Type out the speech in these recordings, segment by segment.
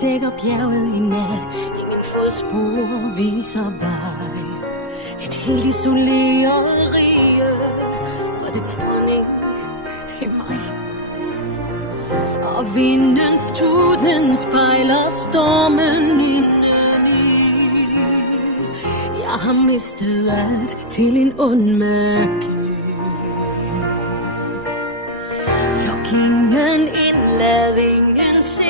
dækker bjerget i nat. Ingen fodspor viser vej. Et helt isoleret rige, og dets dronning, det er mig. Og vindens tuden spejler stormen indeni. Jeg har mistet alt til en ond magi. Luk ingen ind, lad ingen se.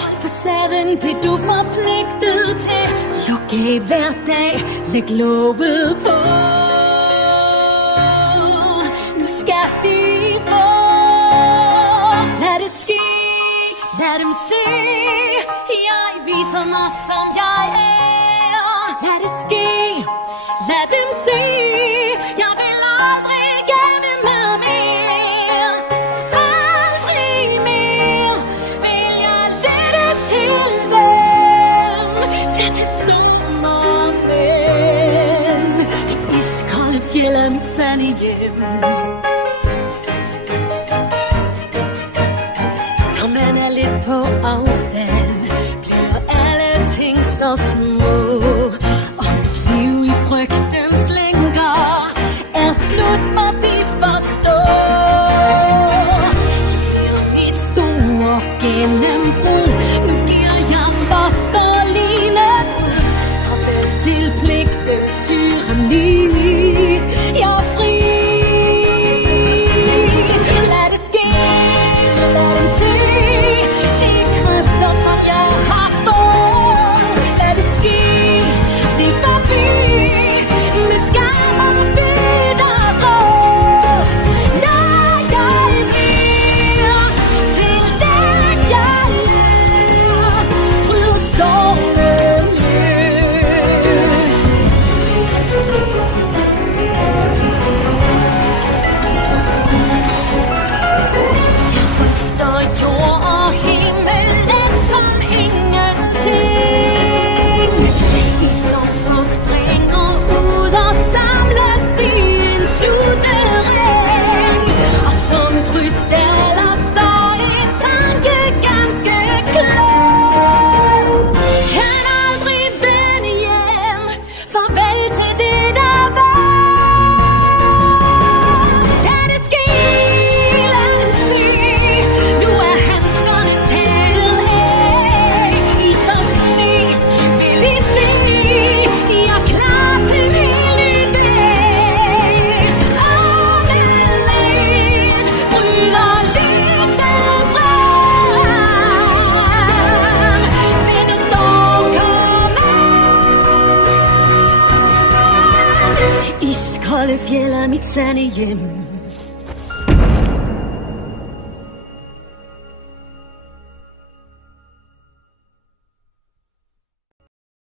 Hold facaden, det du forpligtet til. Luk af hver dag, læg låget på. Nu skal de få. Lad det ske, lad dem se. Jeg viser mig som jeg er. Lad det ske, lad dem se. Jeg vil aldrig gemme mig mere. Aldrig mere vil jeg lytte til dem. Lad det storme men det iskolde fjeld er mit sande hjem. Når man er lidt på afstand, bliver alle ting så små. Og mit liv i frygtens lænker er slut, og de forstår. Det bliver mit store gennembrud. Nu giver jeg vosk og linebrud. Farvel til pligtens tyranni. Jeg er fri. Lad det ske, lad dem se de kræfter, som jeg har fået. Lad det ske, det er forbi. Med skam og bitter råd. Når jeg bliver til den jeg er, bryder stormen løs. Jeg ryster jord og himmel let som ingenting. Isblomster springer ud og samles i en slutterring. Og som krystaller står en tanke ganske klar. Kan aldrig vende hjem. Farvel til det der var. Lad det ske, lad dem se. Nu er handskerne taget af. Is og sne vil I se. Jeg er klar til en ny dag. Og med lidt bryder lyset frem. Men en storm kommer. Det iskolde fjeld er mit sande hjem.